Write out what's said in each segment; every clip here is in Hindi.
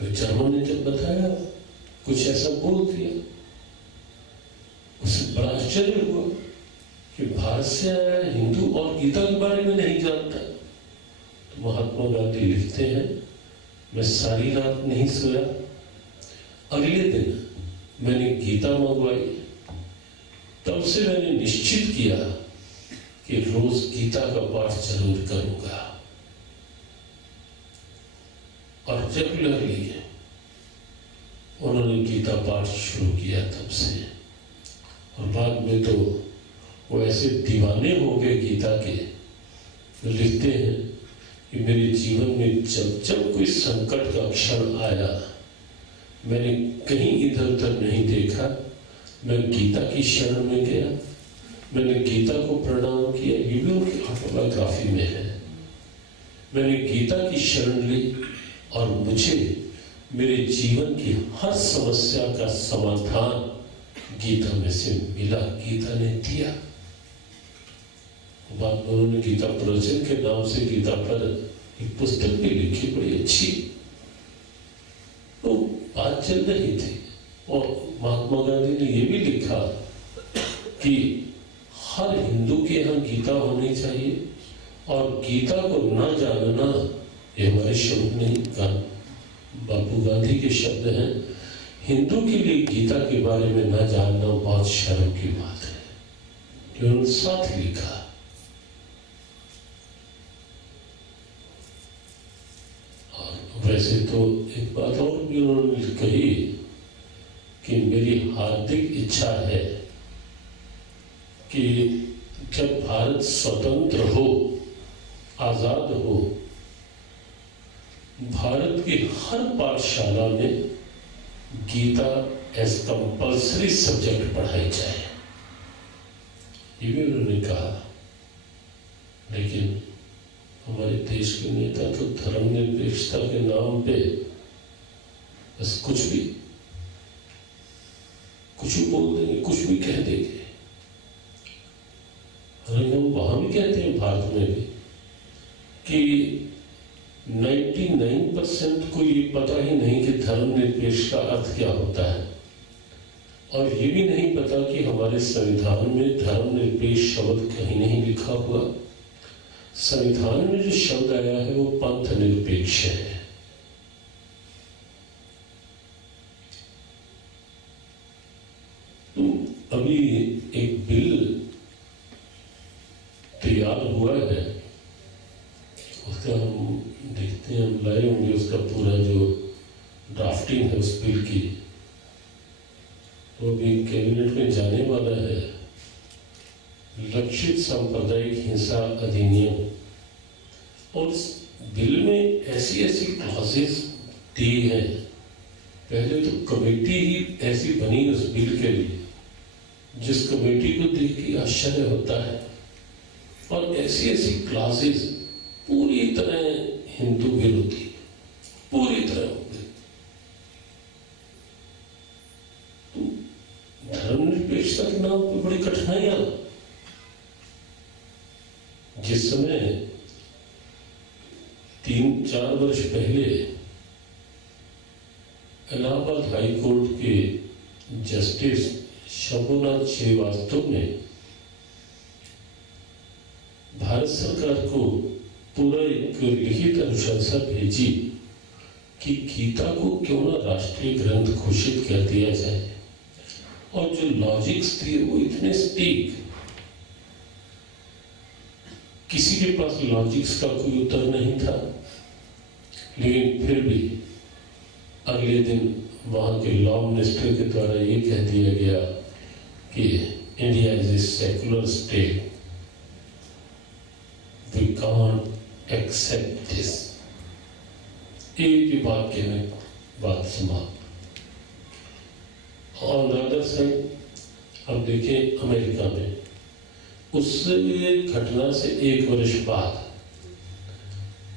तो जर्मन ने जब बताया, कुछ ऐसा बोल दिया, उसे बड़ा आश्चर्य हुआ कि भारत से आया हिंदू और गीता के बारे में नहीं जानता। तो महात्मा गांधी लिखते हैं, मैं सारी रात नहीं सोया। अगले दिन मैंने गीता मंगवाई। तब से मैंने निश्चित किया कि रोज गीता का पाठ जरूर करूंगा। और रेगुलरली उन्होंने गीता पाठ शुरू किया तब से। और बाद में तो वो ऐसे दीवाने हो गए गीता के, लिखते हैं कि मेरे जीवन में जब जब कोई संकट का क्षण आया, मैंने कहीं इधर उधर नहीं देखा, मैं गीता की शरण में गया, मैंने गीता को प्रणाम किया। ये भी उनकी ऑटोबायोग्राफी में है। मैंने गीता की शरण ली और मुझे मेरे जीवन की हर समस्या का समाधान गीता में से मिला, गीता ने दिया। बाद में उन्होंने गीता प्रवचन के नाम से गीता पर एक पुस्तक भी लिखी, बड़ी अच्छी। तो बात चल रही थी और महात्मा गांधी ने ये भी लिखा कि हर हिंदू के यहाँ गीता होनी चाहिए और गीता को न जानना, ये हमारे शब्द नहीं, बापू गांधी के शब्द हैं, हिंदू के लिए गीता के बारे में न जानना बहुत शर्म की बात है। कि उन्होंने साथ लिखा। और वैसे तो एक बात और भी उन्होंने कही कि मेरी हार्दिक इच्छा है कि जब भारत स्वतंत्र हो, आजाद हो, भारत की हर पाठशाला में गीता एज कंपल्सरी सब्जेक्ट पढ़ाई जाए। ये भी उन्होंने कहा। लेकिन हमारे देश के नेता तो धर्मनिरपेक्षता के नाम पे बस कुछ भी बोल देंगे, कुछ भी कह देंगे। हम वहां भी कहते हैं, भारत में भी, कि 99% को ये पता ही नहीं कि धर्मनिरपेक्ष का अर्थ क्या होता है। और ये भी नहीं पता कि हमारे संविधान में धर्मनिरपेक्ष शब्द कहीं नहीं लिखा हुआ। संविधान में जो शब्द आया है वो पंथ निरपेक्ष है। तो अभी एक बिल तैयार हुआ है, उसका हम देखते हैं, हम लाए होंगे उसका पूरा जो ड्राफ्टिंग है उस बिल की, वो भी कैबिनेट में जाने वाला है। लक्षित सांप्रदायिक हिंसा अधिनियम। और इस बिल में ऐसी क्लॉजेस दी हैं। पहले तो कमेटी ही ऐसी बनी उस बिल के लिए, जिस कमेटी को देख के आश्चर्य होता है। और ऐसी क्लॉजेस पूरी तरह हिंदू विरोधी, पूरी तरह। तो धर्मनिरपेक्षता के नाम पर बड़ी कठिनाइयां। जिस समय 3-4 वर्ष पहले इलाहाबाद हाई कोर्ट के जस्टिस शंभुनाथ श्रीवास्तव ने भारत सरकार को पूरा एक लिखित अनुशंसा भेजी कि गीता को क्यों ना राष्ट्रीय ग्रंथ घोषित कर दिया जाए। और जो लॉजिक्स थे वो इतने स्टीक, किसी के पास लॉजिक्स का कोई उत्तर नहीं था। लेकिन फिर भी अगले दिन वहां के लॉ मिनिस्टर के द्वारा ये कह दिया गया कि India is a secular state, we can't accept this. एक ही वाक्य में बात समाप्त। ऑन द अदर साइड अब देखिए अमेरिका में उस घटना से 1 वर्ष बाद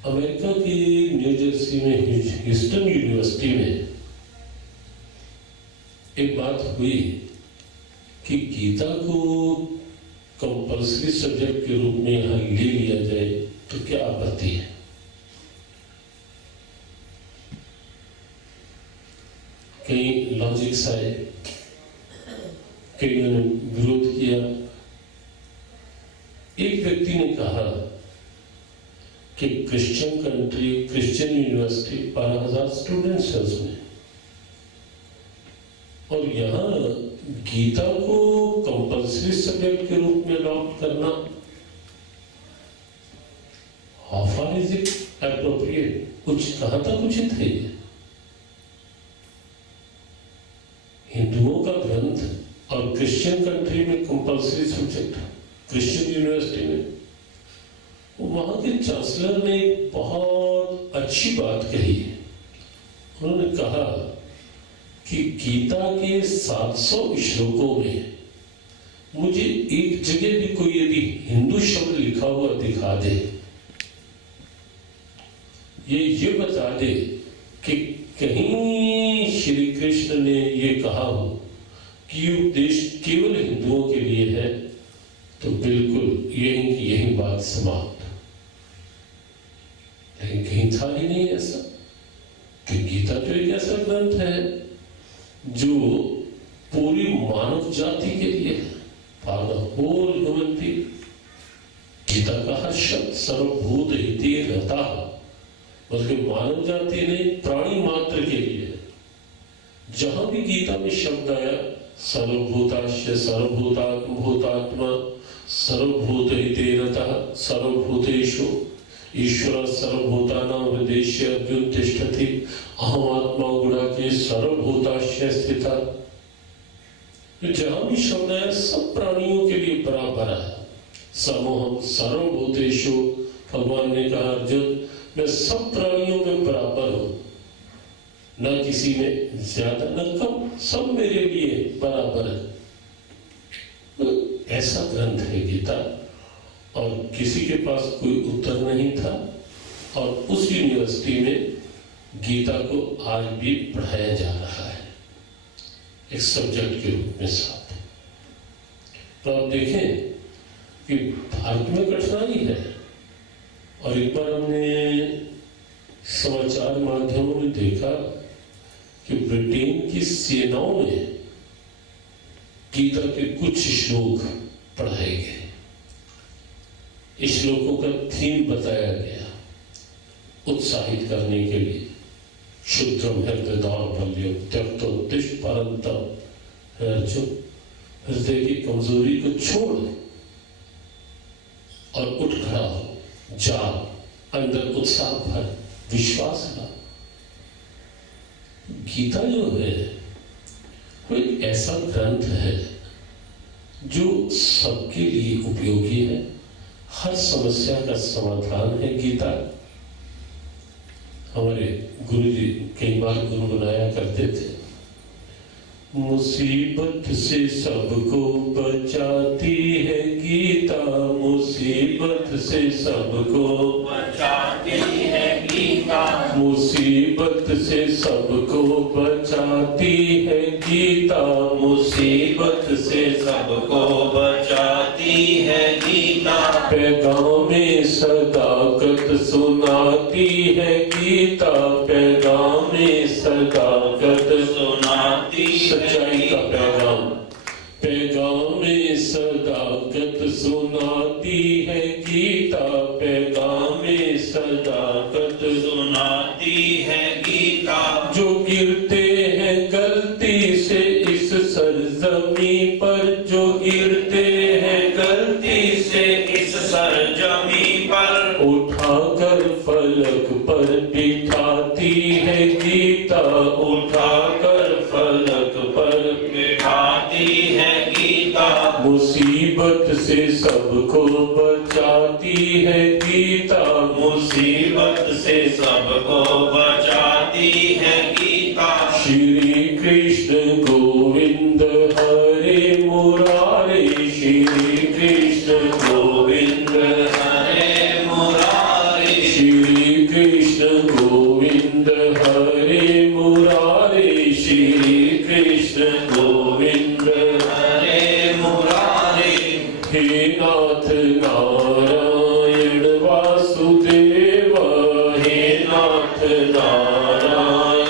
अमेरिका की न्यू जर्सी में ह्यूस्टन यूनिवर्सिटी में एक बात हुई कि गीता को कंपल्सरी सब्जेक्ट के रूप में यहाँ ले लिया जाए तो क्या आपत्ति है। कई लॉजिक्स आए, कई ने विरोध किया। एक व्यक्ति ने कहा कि Christian country, Christian university 12,000 students हैं उसमें, और यहाँ गीता को कंपल्सरी सब्जेक्ट के रूप में अडॉप्ट करना, how far is it appropriate, कुछ कहाँ तक उचित है ये? हिंदुओं का ग्रंथ और क्रिश्चियन कंट्री में कंपल्सरी सब्जेक्ट, क्रिश्चियन यूनिवर्सिटी में। वहां के चांसलर ने बहुत अच्छी बात कही। उन्होंने कहा कि गीता के 700 श्लोकों में मुझे एक जगह भी कोई यदि हिंदू शब्द लिखा हुआ दिखा दे, ये बता दे कि कहीं श्री कृष्ण ने ये कहा हो कि ये उपदेश केवल हिंदुओं के लिए है, तो बिल्कुल यही बात समाप्त। लेकिन कहीं था ही नहीं ऐसा, कि गीता तो एक ऐसा ग्रंथ है जो पूरी मानव जाति के लिए है, for the whole human being. Gita का हर शब्द सर्वभूत हिते रहता है, बल्कि मानव जाति ने प्राणी मात्र के लिए। जहां भी गीता में शब्द आया, सर्वभूताश्च सर्वभूतात्म भूतात्मा सर्वभूत हिते रतः सर्वभूतेषु ईश्वर सर्वभूतानां हृदयेषु अर्जुन तिष्ठति अहम आत्मा गुणाके सर्वभूताश्च स्थितः। जहां भी शब्द आया सब प्राणियों के लिए बराबर है। समोहम सर्वभूतेषु, भगवान ने कहा अर्जुन मैं सब प्राणियों में बराबर हूं, न किसी में ज्यादा न कम, सब मेरे लिए बराबर है। तो ऐसा ग्रंथ है गीता, और किसी के पास कोई उत्तर नहीं था, और उस यूनिवर्सिटी में गीता को आज भी पढ़ाया जा रहा है एक सब्जेक्ट के रूप में साथ। तो आप देखें कि भारत में कठिनाई है, और एक बार हमने समाचार माध्यमों में देखा कि ब्रिटेन की सेनाओं में गीता के कुछ श्लोक पढ़ाए गए। इस श्लोकों का थीम बताया गया उत्साहित करने के लिए, शुद्रम हृदय दौर्बल्यम त्यक्तोत्तिष्ठ परंतप। अर्जुन, हृदय की कमजोरी को छोड़ और उठ खड़ा हो, जा, अंदर उत्साह भर, विश्वास ला। गीता जो है वो एक ऐसा ग्रंथ है जो सबके लिए उपयोगी है, हर समस्या का समाधान है गीता। हमारे गुरु जी कई बार गुनगुनाया करते थे, मुसीबत से सबको बचाती है गीता, मुसीबत से सबको बचाती है गीता, मुसीबत से सबको बचाती है गीता, मुसीबत से सबको बचाती है गीता, पैगामे सदाकत सुनाती है गीता, पैगामे सदाकत सुनाती है, सच्चाई का पैगाम, पैगामे सदाकत सुनाती है गीता, पैगामे सदाकत सुनाती है गीता। जो गिरते हैं गलती से इस सरजमी पर, जो गिरते हैं गलती से इस सरजमी पर, उठाकर फलक पर बिठाती है गीता, उठाकर फलक पर बिठाती है गीता, मुसीबत से सबको बचाती है गीता, मुसीबत से सबको बचाती है गीता। श्री कृष्ण गोविंद हरे मुरारे, श्री कृष्ण गोविंद हरे मुरारे, श्री कृष्ण गोविंद हरे मुरारे, श्री कृष्ण गोविंद हरे मुरारे। हे नाथ नारायण वासुदेव, हे नाथ नारायण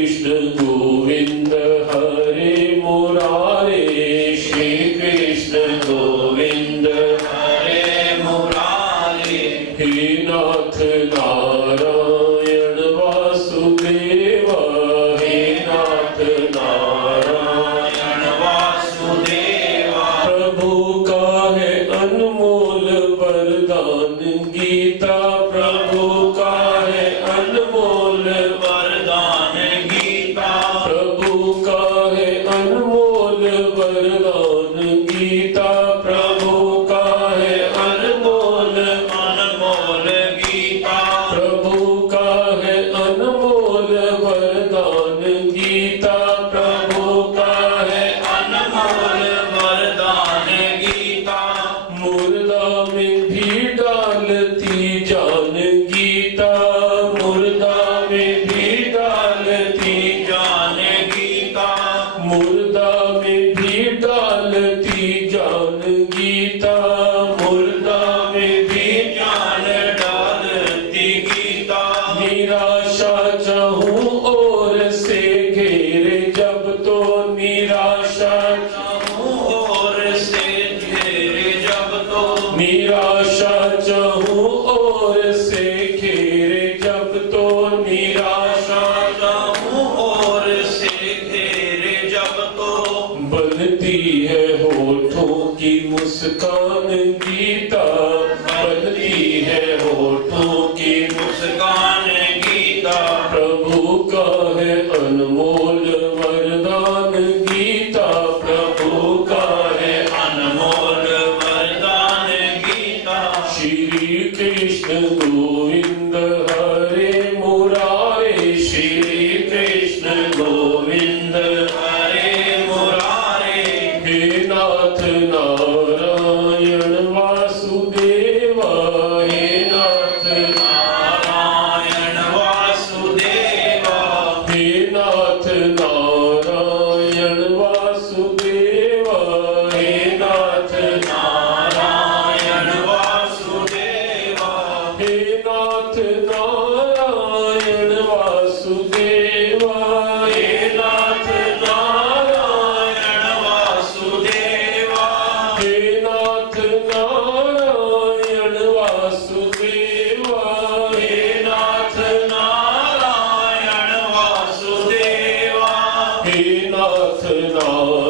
कृष्ण गोविंद हरे मुरारे, श्री कृष्ण गोविंद हरे मुरारे। हे नाथ नारायण वासुदेव, हे नाथ नारायण वासुदेव। प्रभु का है अनमोल वरदान गीता, प्रभु का है अनमोल वरदान गीता, प्रभु का है अनमोल वरदान गीता, प्रभु का है अनमोल अनमोल गीता, प्रभु का है अनमोल वरदान गीता, प्रभु का है अनमोल वरदान गीता। मुर्दा में भी डालती जान गीता, मुर्दा में भी डालती जान गीता, मुर्दा में भी डालती जान गीता, मुर्दा में भी जान डालती गीता। निराशा चाहूं और से घेरे जब तो, निराशा चाहूं और से घेरे जब तो, निराशा चाहूं और से घेरे जब तो, निराशा चाहूं और से घेरे जब तो। बनती है होठों की मुस्कान गीता, बनती है होठों की मुस्कान गीता। प्रभु का है अनमोल वरदान गीता, प्रभु का है अनमोल वरदान गीता। श्री कृष्ण गोविंद हरे मुरारे, श्री कृष्ण गोविंद हरे मुरारे। हे नाथ नारायण वासुदेव, हे नाथ नारायण वासुदेव, हे नाथ नारायण वासुदेव, हे नाथ नारायण वासुदेव, हे नाथ नारायण वासुदेव, हे नाथ नारायण वासुदेव, हे नाथ नारायण वासुदेव, हे नाथ नारायण वासुदेव, हे नाथ नारायण